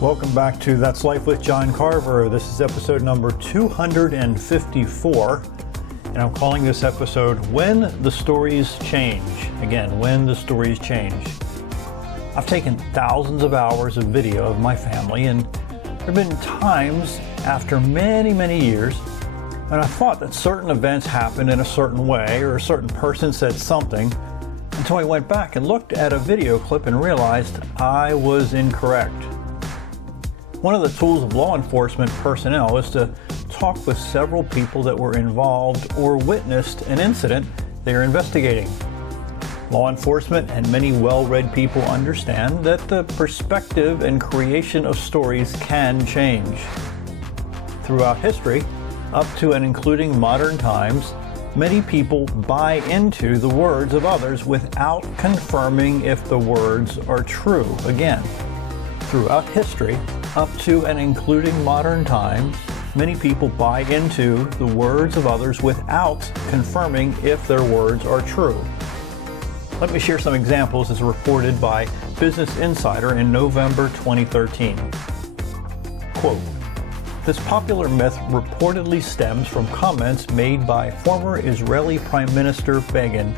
Welcome back to That's Life with John Carver. This is episode number 254, and I'm calling this episode When the Stories Change. Again, when the stories change. I've taken thousands of hours of video of my family, and there have been times after many, many years when I thought that certain events happened in a certain way or a certain person said something until I went back and looked at a video clip and realized I was incorrect. One of the tools of law enforcement personnel is to talk with several people that were involved or witnessed an incident they are investigating. Law enforcement and many well-read people understand that the perspective and creation of stories can change. Throughout history, up to and including modern times, many people buy into the words of others without confirming if the words are true. Again, throughout history, up to and including modern times, many people buy into the words of others without confirming if their words are true. Let me share some examples as reported by Business Insider in November 2013. Quote, "This popular myth reportedly stems from comments made by former Israeli Prime Minister Begin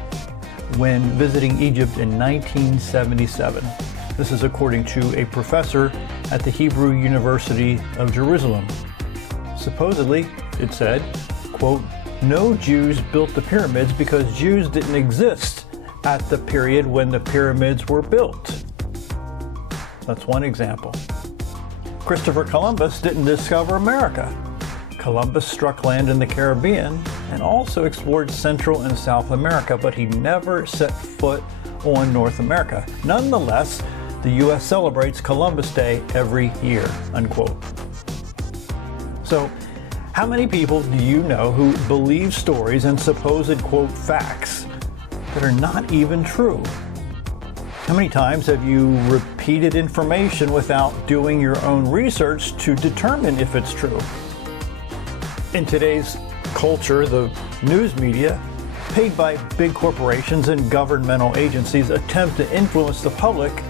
when visiting Egypt in 1977. This is according to a professor at the Hebrew University of Jerusalem. Supposedly, it said, quote, no Jews built the pyramids because Jews didn't exist at the period when the pyramids were built." That's one example. Christopher Columbus didn't discover America. Columbus struck land in the Caribbean and also explored Central and South America, but he never set foot on North America. Nonetheless, the U.S. celebrates Columbus Day every year, unquote. So, how many people do you know who believe stories and supposed, quote, facts that are not even true? How many times have you repeated information without doing your own research to determine if it's true? In today's culture, the news media, paid by big corporations and governmental agencies, attempt to influence the public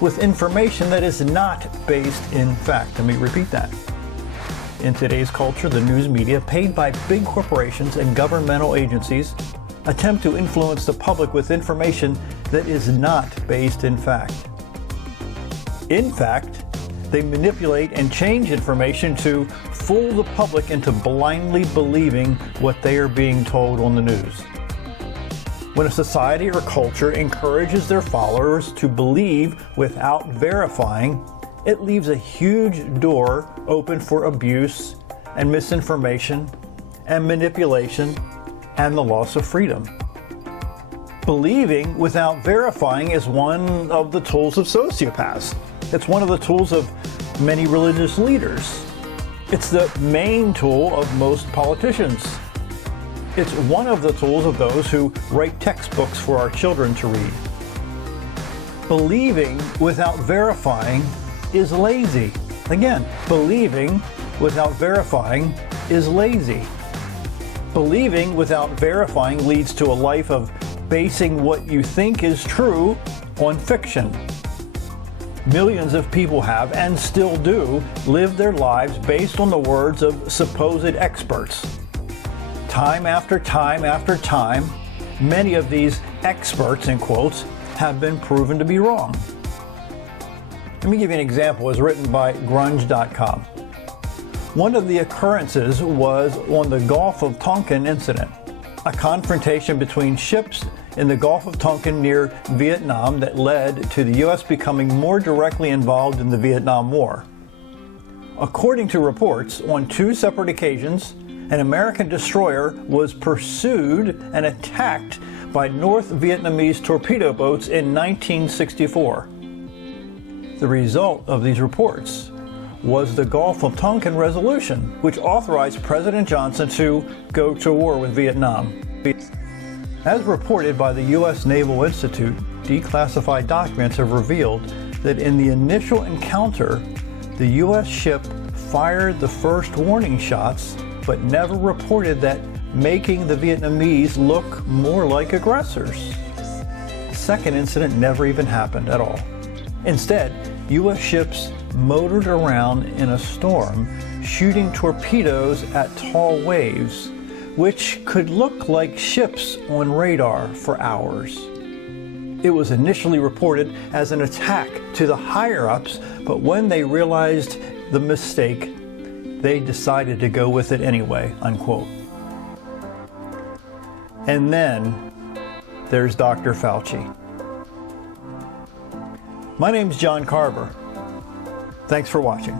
with information that is not based in fact. Let me repeat that. In today's culture, the news media, paid by big corporations and governmental agencies, attempt to influence the public with information that is not based in fact. In fact, they manipulate and change information to fool the public into blindly believing what they are being told on the news. When a society or culture encourages their followers to believe without verifying, it leaves a huge door open for abuse and misinformation and manipulation and the loss of freedom. Believing without verifying is one of the tools of sociopaths. It's one of the tools of many religious leaders. It's the main tool of most politicians. It's one of the tools of those who write textbooks for our children to read. Believing without verifying is lazy. Again, believing without verifying is lazy. Believing without verifying leads to a life of basing what you think is true on fiction. Millions of people have, and still do, live their lives based on the words of supposed experts. Time after time after time, many of these experts, in quotes, have been proven to be wrong. Let me give you an example. It was written by grunge.com. One of the occurrences was on the Gulf of Tonkin incident, a confrontation between ships in the Gulf of Tonkin near Vietnam that led to the U.S. becoming more directly involved in the Vietnam War. According to reports, on two separate occasions, an American destroyer was pursued and attacked by North Vietnamese torpedo boats in 1964. The result of these reports was the Gulf of Tonkin Resolution, which authorized President Johnson to go to war with Vietnam. As reported by the U.S. Naval Institute, declassified documents have revealed that in the initial encounter, the U.S. ship fired the first warning shots, but never reported that, making the Vietnamese look more like aggressors. The second incident never even happened at all. Instead, U.S. ships motored around in a storm, shooting torpedoes at tall waves, which could look like ships on radar for hours. It was initially reported as an attack to the higher-ups, but when they realized the mistake, they decided to go with it anyway, unquote. And then there's Dr. Fauci. My name's John Carver. Thanks for watching.